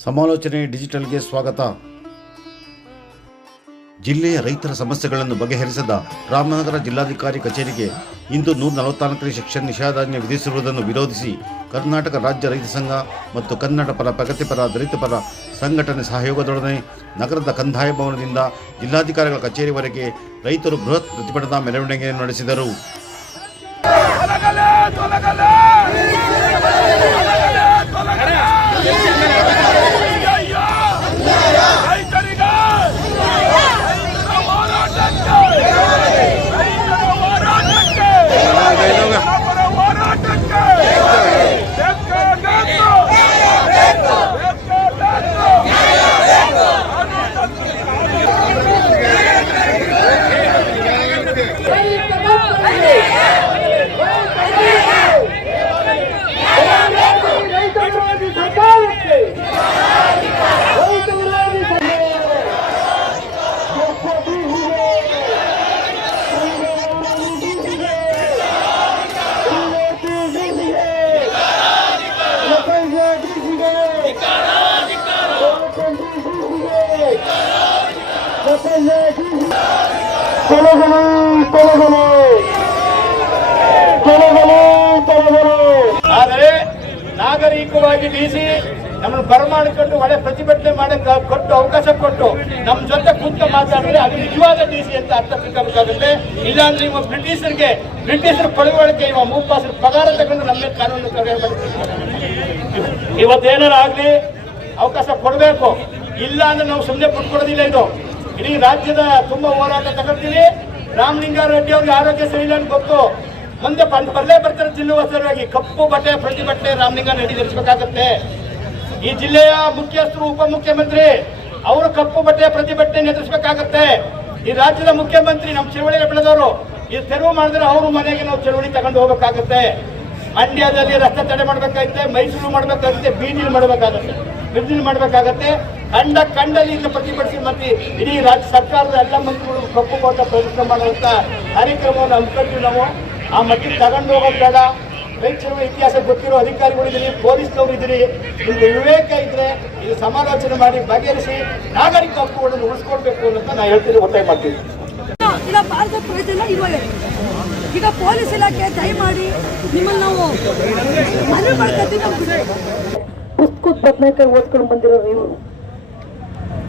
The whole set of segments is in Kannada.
ಸಮಾಲೋಚನೆ ಡಿಜಿಟಲ್ಗೆ ಸ್ವಾಗತ. ಜಿಲ್ಲೆಯ ರೈತರ ಸಮಸ್ಯೆಗಳನ್ನು ಬಗೆಹರಿಸದ ರಾಮನಗರ ಜಿಲ್ಲಾಧಿಕಾರಿ ಕಚೇರಿಗೆ ಇಂದು ನೂರ ನಲವತ್ನಾಲ್ಕನೇ ಶಿಕ್ಷಣ ನಿಷೇಧಾಜ್ಞೆ ವಿಧಿಸಿರುವುದನ್ನು ವಿರೋಧಿಸಿ ಕರ್ನಾಟಕ ರಾಜ್ಯ ರೈತ ಸಂಘ ಮತ್ತು ಕನ್ನಡ ಪರ ಪ್ರಗತಿಪರ ದಲಿತ ಪರ ಸಂಘಟನೆ ಸಹಯೋಗದೊಡನೆ ನಗರದ ಕಂದಾಯ ಭವನದಿಂದ ಜಿಲ್ಲಾಧಿಕಾರಿಗಳ ಕಚೇರಿವರೆಗೆ ರೈತರು ಬೃಹತ್ ಪ್ರತಿಭಟನಾ ಮೆರವಣಿಗೆ ನಡೆಸಿದರು ರೈತರಿಗೆ ಹೋರಾಟಕ್ಕೆ ರೈತರ ಹೋರಾಟಕ್ಕೆ ವ್ಯಾಪಾರ ಹೋರಾಟಕ್ಕೆ ಬೇಕು, ಬೇಕು. ಬೇಕು, ಬೇಕು. ರೈತ ವಿರೋಧಿ ಸರ್ಕಾರಕ್ಕೆ ರೈತ ವಿರೋಧಿ ತೊಲಗಲು ತೊಲಗಲು. ತೊಲಗಲು ತೊಲಗಲು. ಆದರೆ ನಾಗರಿಕವಾಗಿ ಡಿಸಿ ನಮ್ಮನ್ನು ಬರಮಾಡಿಕೊಂಡು ಒಳ್ಳೆ ಪ್ರತಿಭಟನೆ ಮಾಡಕ್ಕೆ ಕೊಟ್ಟು ಅವಕಾಶ ಕೊಟ್ಟು ನಮ್ಮ ಜೊತೆ ಕುಂತ ಮಾತಾಡಿದ್ರೆ ಅದು ನಿಜವಾದ ಡಿಸಿ ಅಂತ ಅರ್ಥ ಸಿಕ್ಕಬೇಕಾಗುತ್ತೆ ಇಲ್ಲಾಂದ್ರೆ ಇವ ಬ್ರಿಟಿಷರಿಗೆ, ಬ್ರಿಟಿಷರ ಪಡುವಳಿಕೆ ಇವ ಮೂಪಾಸರ ಪಗಾರ ತಗೊಂಡು ನಮ್ಮ ಕಾನೂನು. ಇವತ್ತೇನಾರು ಆಗ್ಲಿ, ಅವಕಾಶ ಕೊಡಬೇಕು. ಇಲ್ಲ ಅಂದ್ರೆ ನಾವು ಸುಮ್ಮನೆ ಕೊಟ್ಕೊಡೋದಿಲ್ಲ ಇದು. ಇಡೀ ರಾಜ್ಯದ ತುಂಬಾ ಹೋರಾಟ ತಗೊಳ್ತೀವಿ. ರಾಮಲಿಂಗಾರೆಡ್ಡಿ ಅವ್ರಿಗೆ ಆರೋಗ್ಯ ಸರಿ ಇಲ್ಲ ಅಂತ ಗೊತ್ತು. ಮುಂದೆ ಬರಲೇ ಬರ್ತಾರೆ ಜಿಲ್ಲೆವಾಸರಾಗಿ ಕಪ್ಪು ಬಟ್ಟೆ ಪ್ರತಿಭಟನೆ ರಾಮಲಿಂಗ ರೆಡ್ಡಿ ಧರಿಸಬೇಕಾಗತ್ತೆ. ಈ ಜಿಲ್ಲೆಯ ಮುಖ್ಯಸ್ಥರು, ಉಪಮುಖ್ಯಮಂತ್ರಿ, ಅವರು ಕಪ್ಪು ಬಟ್ಟೆ ಪ್ರತಿಭಟನೆ ಎದುರಿಸಬೇಕಾಗತ್ತೆ. ಈ ರಾಜ್ಯದ ಮುಖ್ಯಮಂತ್ರಿ ನಮ್ಮ ಚಳವಳಿ ಬೆಳೆದವರು, ಈ ತೆರವು ಮಾಡಿದ್ರೆ ಅವರು ಮನೆಗೆ ನಾವು ಚಳವಳಿ ತಗೊಂಡು ಹೋಗಬೇಕಾಗತ್ತೆ. ಮಂಡ್ಯದಲ್ಲಿ ರಸ್ತೆ ತಡೆ ಮಾಡಬೇಕಾಗುತ್ತೆ, ಮೈಸೂರು ಮಾಡಬೇಕಾಗುತ್ತೆ, ಬೀದಿಲಿ ಮಾಡಬೇಕಾಗತ್ತೆ. ಬೀದಿಲಿ ಮಾಡ್ಬೇಕಾಗತ್ತೆ. ಕಂಡ ಕಂಡಲ್ಲಿ ಇದನ್ನು ಪ್ರತಿಭಟಿಸಿ ಮತ್ತೆ ಇಡೀ ರಾಜ್ಯ ಸರ್ಕಾರದ ಎಲ್ಲ ಮಂತ್ರಿಗಳು ಕಪ್ಪು ಕೊಟ್ಟ ಪ್ರಯತ್ನ ಮಾಡುವಂತ ಕಾರ್ಯಕ್ರಮವನ್ನು ಹಮ್ಮಿಕೊಂಡಿವಿ ನಾವು. ಆ ಮಟ್ಟಿಗೆ ತಗೊಂಡು ಹೋಗೋದು ಬೇಡ. ರೈತರ ಇತಿಹಾಸ ಗೊತ್ತಿರೋ ಅಧಿಕಾರಿಗಳು ಇದ್ರಿ ಪೊಲೀಸ್ನವರು ಇದ್ದೀರಿ ನಿಮ್ಗೆ ವಿವೇಕ ಇದ್ರೆ ಇದು ಸಮಾಲೋಚನೆ ಮಾಡಿ ಬಗೆಹರಿಸಿ ನಾಗರಿಕ ಹಕ್ಕುಗಳನ್ನು ಉಳಿಸ್ಕೊಳ್ಬೇಕು ಅಂತ ನಾನು ಹೇಳ್ತೀನಿ ಒತ್ತಾಯ ಮಾಡ್ತೀನಿ. ಈಗ ಭಾರತ ಪ್ರಯೋಜನ ಇರುವಾಗ ಈಗ ಪೊಲೀಸ್ ಇಲಾಖೆ ದಯಮಾಡಿ ನಿಮ್ಮನ್ನು ನಾವು ಮನವಿ ಮಾಡ್ಕೊತೀವಿ ಪುಸ್ತಕ ಬದನೆಕಾಯಿ ಓದ್ಕೊಂಡು ಬಂದಿರೋ ಇವರು.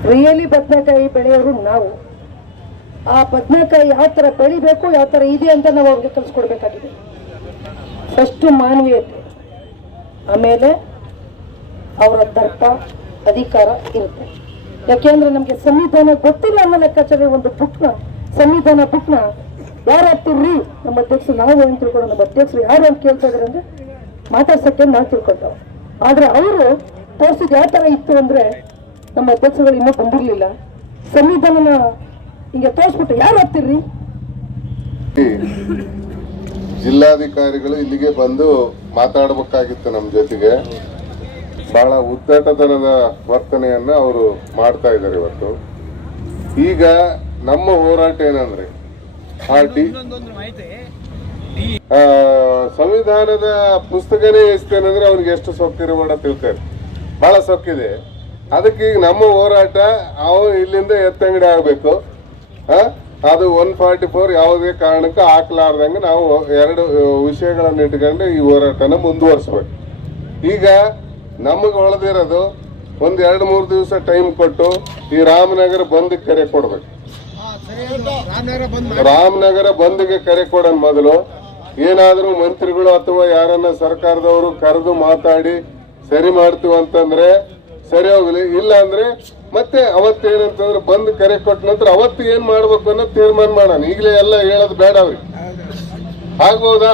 ರಿಯಲಿ ಬದನೆಕಾಯಿ ಬೆಳೆಯೋರು ನಾವು. ಆ ಬದನೆಕಾಯಿ ಯಾವ ಥರ ಬೆಳಿಬೇಕು, ಯಾವ ಥರ ಇದೆ ಅಂತ ನಾವು ಅವ್ರಿಗೆ ಕಲಿಸ್ಕೊಡ್ಬೇಕಾಗಿದೆ. ಫಸ್ಟು ಮಾನವೀಯತೆ, ಆಮೇಲೆ ಅವರ ದರ್ಪ, ಅಧಿಕಾರ ಇರುತ್ತೆ. ಯಾಕೆಂದ್ರೆ ನಮಗೆ ಸಂವಿಧಾನ ಗೊತ್ತಿಲ್ಲ ಅನ್ನೋ ಲೆಕ್ಕಾಚಾರ ಒಂದು ಬುಕ್ನ ಸಂವಿಧಾನ ಬುಕ್ನ ಯಾರು ಹಾಕ್ತಿರ್ರಿ ನಮ್ಮ ಅಧ್ಯಕ್ಷರು, ನಾವು ಏನು ತಿಳ್ಕೊಳ್ಳೋ ನಮ್ಮ ಅಧ್ಯಕ್ಷರು ಯಾರು ಅಂತ ಕೇಳ್ತಾ ಇದಾರೆ ಅಂದ್ರೆ ಮಾತಾಡ್ಸಕ್ಕೆ ನಾವು ತಿಳ್ಕೊಳ್ತಾವೆ ಆದ್ರೆ ಅವರು ತೋರಿಸಿದ ಯಾವ ಥರ ಇತ್ತು ಅಂದ್ರೆ ನಮ್ಮ ಅಧ್ಯಕ್ಷಗಳು ಇನ್ನೂ ಬಂದಿರಲಿಲ್ಲ. ಸಂವಿಧಾನನ ಹಿಂಗೆ ತೋರಿಸ್ಬಿಟ್ಟು ಯಾರು ಹಾಕ್ತಿರ್ರಿ ಜಿಲ್ಲಾಧಿಕಾರಿಗಳು ಇಲ್ಲಿಗೆ ಬಂದು ಮಾತಾಡಬೇಕಾಗಿತ್ತು ನಮ್ಮ ಜೊತೆಗೆ. ಬಹಳ ಉದ್ದಟತನದ ವರ್ತನೆಯನ್ನ ಅವರು ಮಾಡ್ತಾ ಇದ್ದಾರೆ ಇವತ್ತು. ಈಗ ನಮ್ಮ ಹೋರಾಟ ಏನಂದ್ರೆ ಸಂವಿಧಾನದ ಪುಸ್ತಕನೇ ಎಷ್ಟೇನಂದ್ರೆ ಅವ್ರಿಗೆ ಎಷ್ಟು ಸೊಕ್ಕಿರಬೇಡ ತಿಳ್ತಾರೆ ಬಹಳ ಸೊಕ್ಕಿದೆ. ಅದಕ್ಕೆ ಈಗ ನಮ್ಮ ಹೋರಾಟ ಅವು ಇಲ್ಲಿಂದ ಎತ್ತಂಗಡಿ ಆಗಬೇಕು? ಅದು ಒನ್ ಫಾರ್ಟಿ ಫೋರ್ ಯಾವುದೇ ಕಾರಣಕ್ಕೂ ಹಾಕ್ಲಾರ್ದಂಗೆ ನಾವು ಎರಡು ವಿಷಯಗಳನ್ನು ಇಟ್ಕೊಂಡು ಈ ಹೋರಾಟನ ಮುಂದುವರಿಸ್ಬೇಕು. ಈಗ ನಮಗೆ ಹೊಳೆದಿರೋದು ಒಂದು ಎರಡು ಮೂರು ದಿವಸ ಟೈಮ್ ಕೊಟ್ಟು ಈ ರಾಮನಗರ ಬಂದ್ ಕರೆ ಕೊಡ್ಬೇಕು. ರಾಮನಗರ ಬಂದ್ಗೆ ಕರೆ ಕೊಡೋಣ ಮೊದಲು. ಏನಾದರೂ ಮಂತ್ರಿಗಳು ಅಥವಾ ಯಾರನ್ನ ಸರ್ಕಾರದವರು ಕರೆದು ಮಾತಾಡಿ ಸರಿ ಮಾಡ್ತೀವಿ ಅಂತಂದ್ರೆ ಸರಿ ಹೋಗಲಿ ಇಲ್ಲ ಅಂದ್ರೆ ಮತ್ತೆ ಅವತ್ತೇನಂತಂದ್ರೆ ಬಂದ್ ಕರೆ ಕೊಟ್ಟ ನಂತರ ಅವತ್ತು ಏನ್ ಮಾಡ್ಬೇಕು ಅನ್ನೋ ತೀರ್ಮಾನ ಮಾಡೋಣ. ಈಗಲೇ ಎಲ್ಲ ಹೇಳೋದು ಬೇಡ ಅವ್ರಿಗೆ. ಆಗ್ಬೋದಾ?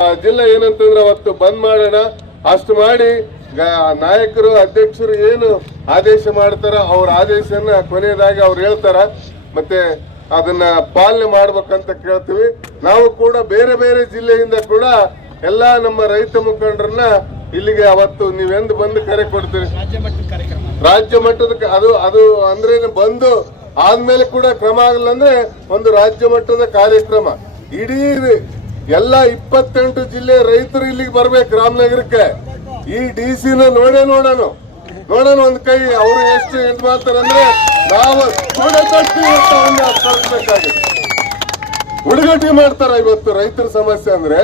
ಆ ಜಿಲ್ಲೆ ಏನಂತಂದ್ರೆ ಅವತ್ತು ಬಂದ್ ಮಾಡೋಣ. ಅಷ್ಟು ಮಾಡಿ ನಾಯಕರು, ಅಧ್ಯಕ್ಷರು ಏನು ಆದೇಶ ಮಾಡ್ತಾರ ಅವ್ರ ಆದೇಶನ ಕೊನೆಯದಾಗಿ ಅವ್ರು ಹೇಳ್ತಾರ. ಮತ್ತೆ ಅದನ್ನ ಪಾಲನೆ ಮಾಡ್ಬೇಕಂತ ಕೇಳ್ತೀವಿ. ನಾವು ಕೂಡ ಬೇರೆ ಬೇರೆ ಜಿಲ್ಲೆಯಿಂದ ಕೂಡ ಎಲ್ಲಾ ನಮ್ಮ ರೈತ ಮುಖಂಡರನ್ನ ಇಲ್ಲಿಗೆ ಅವತ್ತು ನೀವೆಂದು ಬಂದು ಕರೆ ಕೊಡ್ತೀರಿ? ರಾಜ್ಯ ಮಟ್ಟದ ಅದು ಅದು ಅಂದ್ರೆ ಬಂದು ಆದ್ಮೇಲೆ ಕೂಡ ಕ್ರಮ ಆಗಲ್ಲ ಅಂದ್ರೆ ಒಂದು ರಾಜ್ಯ ಮಟ್ಟದ ಕಾರ್ಯಕ್ರಮ. ಇಡೀ ಎಲ್ಲ ಇಪ್ಪತ್ತೆಂಟು ಜಿಲ್ಲೆ ರೈತರು ಇಲ್ಲಿಗೆ ಬರ್ಬೇಕು ರಾಮನಗರಕ್ಕೆ. ಈ ಡಿ ಸಿನ ನೋಡೇ ನೋಡೋಣ ನೋಡೋಣ ಒಂದ್ ಕೈ ಅವರು ಎಷ್ಟು ಇದು ಮಾಡ್ತಾರೆ ಅಂದ್ರೆ ನಾವು ಹುಡುಗಟ್ಟಿ ಮಾಡ್ತಾರ ಇವತ್ತು ರೈತರ ಸಮಸ್ಯೆ ಅಂದ್ರೆ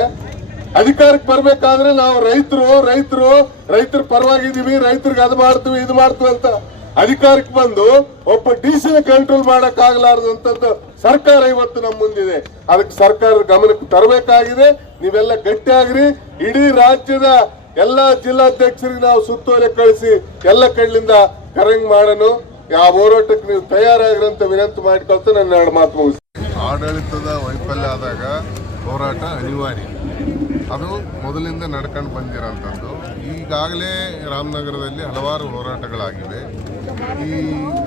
ಅಧಿಕಾರಕ್ಕೆ ಬರ್ಬೇಕಾದ್ರೆ ನಾವು ರೈತರು ರೈತರು, ರೈತರ ಪರವಾಗಿದ್ದೀವಿ, ರೈತರಿಗೆ ಅದು ಮಾಡ್ತೀವಿ, ಇದು ಮಾಡ್ತೀವಿ ಅಂತ ಅಧಿಕಾರಕ್ಕೆ ಬಂದು ಒಬ್ಬ ಡಿ ಕಂಟ್ರೋಲ್ ಮಾಡಕ್ ಆಗ್ಲಾರ್ದಂತದ್ದು ಸರ್ಕಾರ ಇವತ್ತು ನಮ್ಮ ಮುಂದಿದೆ. ಅದಕ್ಕೆ ಸರ್ಕಾರದ ಗಮನಕ್ಕೆ ತರಬೇಕಾಗಿದೆ. ನೀವೆಲ್ಲ ಗಟ್ಟಿಯಾಗ್ರಿ. ಇಡೀ ರಾಜ್ಯದ ಎಲ್ಲಾ ಜಿಲ್ಲಾಧ್ಯಕ್ಷರಿಗೆ ನಾವು ಸುತ್ತೋಲೆ ಕಳಿಸಿ ಎಲ್ಲ ಕಡ್ಲಿಂದ ಕರೆಂಗ್ ಮಾಡೋಣ. ಯಾವ ಹೋರಾಟಕ್ಕೆ ನೀವು ತಯಾರಾಗಿರಂತ ವಿನಂತಿ ಮಾಡಿಕೊಳ್ತಾ ನನ್ನ ಎರಡು ಮಾತು ಮುಗಿಸ್ತೀನಿ. ಆಡಳಿತದ ವೈಫಲ್ಯ ಆದಾಗ ಹೋರಾಟ ಅನಿವಾರ್ಯ. ಅದು ಮೊದಲಿಂದ ನಡ್ಕೊಂಡು ಬಂದಿರೋಂಥದ್ದು. ಈಗಾಗಲೇ ರಾಮನಗರದಲ್ಲಿ ಹಲವಾರು ಹೋರಾಟಗಳಾಗಿವೆ. ಈ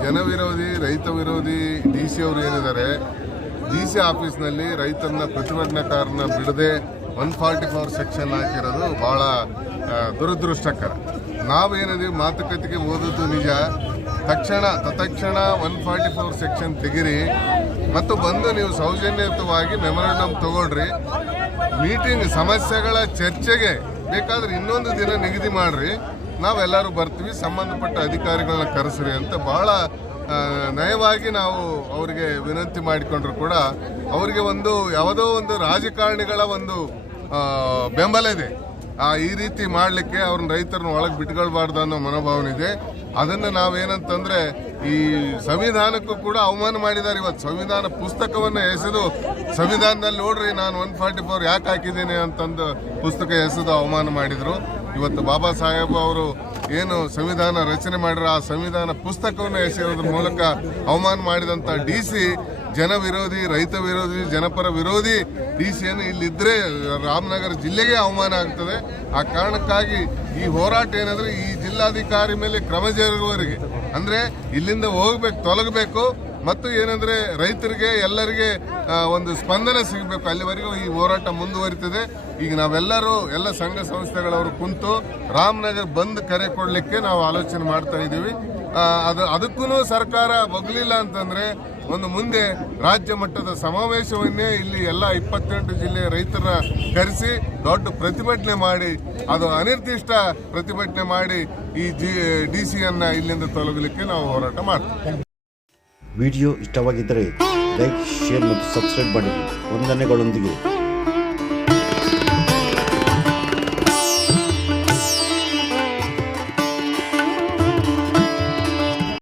ಜನವಿರೋಧಿ ರೈತ ವಿರೋಧಿ ಡಿ ಸಿ ಅವರು ಏನಿದ್ದಾರೆ, ಡಿ ಸಿ ಆಫೀಸ್ನಲ್ಲಿ ರೈತನ ಪ್ರತಿಭಟನಾಕಾರನ ಬಿಡದೆ ಒನ್ ಫಾರ್ಟಿ ಫೋರ್ ಸೆಕ್ಷನ್ ಹಾಕಿರೋದು ಭಾಳ ದುರದೃಷ್ಟಕರ. ನಾವೇನಿದೀವಿ ಮಾತುಕತೆಗೆ ಓದೋದು ನಿಜ. ತಕ್ಷಣ ತತ್ಕ್ಷಣ ಒನ್ ಫಾರ್ಟಿ ಫೋರ್ ಸೆಕ್ಷನ್ ತೆಗಿರಿ ಮತ್ತು ಬಂದು ನೀವು ಸೌಜನ್ಯಯುತವಾಗಿ ಮೆಮೊರಂಡಮ್ ತಗೊಳ್ರಿ. ಮೀಟಿಂಗ್ ಸಮಸ್ಯೆಗಳ ಚರ್ಚೆಗೆ ಬೇಕಾದ್ರೆ ಇನ್ನೊಂದು ದಿನ ನಿಗದಿ ಮಾಡ್ರಿ. ನಾವೆಲ್ಲರೂ ಬರ್ತೀವಿ, ಸಂಬಂಧಪಟ್ಟ ಅಧಿಕಾರಿಗಳನ್ನ ಕರೆಸ್ರಿ ಅಂತ ಬಹಳ ನಯವಾಗಿ ನಾವು ಅವರಿಗೆ ವಿನಂತಿ ಮಾಡಿಕೊಂಡ್ರು ಕೂಡ ಅವರಿಗೆ ಒಂದು ಯಾವುದೋ ಒಂದು ರಾಜಕಾರಣಿಗಳ ಒಂದು ಬೆಂಬಲ ಇದೆ. ಆ, ಈ ರೀತಿ ಮಾಡಲಿಕ್ಕೆ ಅವ್ರನ್ನ ರೈತರನ್ನ ಒಳಗೆ ಬಿಟ್ಕೊಳ್ಬಾರ್ದು ಅನ್ನೋ ಮನೋಭಾವನೆ ಇದೆ. ಅದನ್ನು ನಾವೇನಂತಂದರೆ ಈ ಸಂವಿಧಾನಕ್ಕೂ ಕೂಡ ಅವಮಾನ ಮಾಡಿದ್ದಾರೆ ಇವತ್ತು. ಸಂವಿಧಾನ ಪುಸ್ತಕವನ್ನು ಎಸೆದು, ಸಂವಿಧಾನದಲ್ಲಿ ನೋಡ್ರಿ ನಾನು ಒನ್ ಫಾರ್ಟಿ ಫೋರ್ ಯಾಕೆ ಹಾಕಿದ್ದೀನಿ ಅಂತಂದು ಪುಸ್ತಕ ಎಸೆದು ಅವಮಾನ ಮಾಡಿದರು. ಇವತ್ತು ಬಾಬಾ ಸಾಹೇಬ್ ಅವರು ಏನು ಸಂವಿಧಾನ ರಚನೆ ಮಾಡಿರೋ, ಆ ಸಂವಿಧಾನ ಪುಸ್ತಕವನ್ನು ಎಸೆಯೋದ್ರ ಮೂಲಕ ಅವಮಾನ ಮಾಡಿದಂಥ ಡಿ ಸಿ ಜನ ವಿರೋಧಿ, ರೈತ ವಿರೋಧಿ, ಜನಪರ ವಿರೋಧಿ ಡಿ ಸಿ ಏನು ಇಲ್ಲಿದ್ರೆ ರಾಮನಗರ ಜಿಲ್ಲೆಗೆ ಅವಮಾನ ಆಗ್ತದೆ. ಆ ಕಾರಣಕ್ಕಾಗಿ ಈ ಹೋರಾಟ ಏನಂದರೆ ಈ ಜಿಲ್ಲಾಧಿಕಾರಿ ಮೇಲೆ ಕ್ರಮ ಜರುಗುವವರಿಗೆ, ಅಂದ್ರೆ ಇಲ್ಲಿಂದ ಹೋಗ್ಬೇಕು, ತೊಲಗಬೇಕು, ಮತ್ತು ಏನಂದ್ರೆ ರೈತರಿಗೆ, ಎಲ್ಲರಿಗೆ ಒಂದು ಸ್ಪಂದನೆ ಸಿಗಬೇಕು. ಅಲ್ಲಿವರೆಗೂ ಈ ಹೋರಾಟ ಮುಂದುವರಿತದೆ. ಈಗ ನಾವೆಲ್ಲರೂ, ಎಲ್ಲ ಸಂಘ ಸಂಸ್ಥೆಗಳವರು ಕುಂತು ರಾಮನಗರ್ ಬಂದ್ ಕರೆ ಕೊಡ್ಲಿಕ್ಕೆ ನಾವು ಆಲೋಚನೆ ಮಾಡ್ತಾ ಇದ್ದೀವಿ. ಅದು ಅದಕ್ಕೂ ಸರ್ಕಾರ ಒಗ್ಲಿಲ್ಲ ಅಂತಂದ್ರೆ ಒಂದು ಮುಂದೆ ರಾಜ್ಯ ಮಟ್ಟದ ಸಮಾವೇಶವನ್ನೇ ಇಲ್ಲಿ ಎಲ್ಲ ಇಪ್ಪತ್ತೆಂಟು ಜಿಲ್ಲೆಯ ರೈತರ ಕರೆಸಿ ದೊಡ್ಡ ಪ್ರತಿಭಟನೆ ಮಾಡಿ, ಅದು ಅನಿರ್ದಿಷ್ಟ ಪ್ರತಿಭಟನೆ ಮಾಡಿ ಈ ಜಿ, ಡಿ ಸಿಯನ್ನ ಇಲ್ಲಿಂದ ತೊಲಗಲಿಕ್ಕೆ ನಾವು ಹೋರಾಟ ಮಾಡ್ತೀವಿ. ವಿಡಿಯೋ ಇಷ್ಟವಾಗಿದ್ದರೆ ಲೈಕ್, ಶೇರ್ ಮತ್ತು ಸಬ್ಸ್ಕ್ರೈಬ್ ಮಾಡಿ. ವಂದನೆಗಳೊಂದಿಗೆ.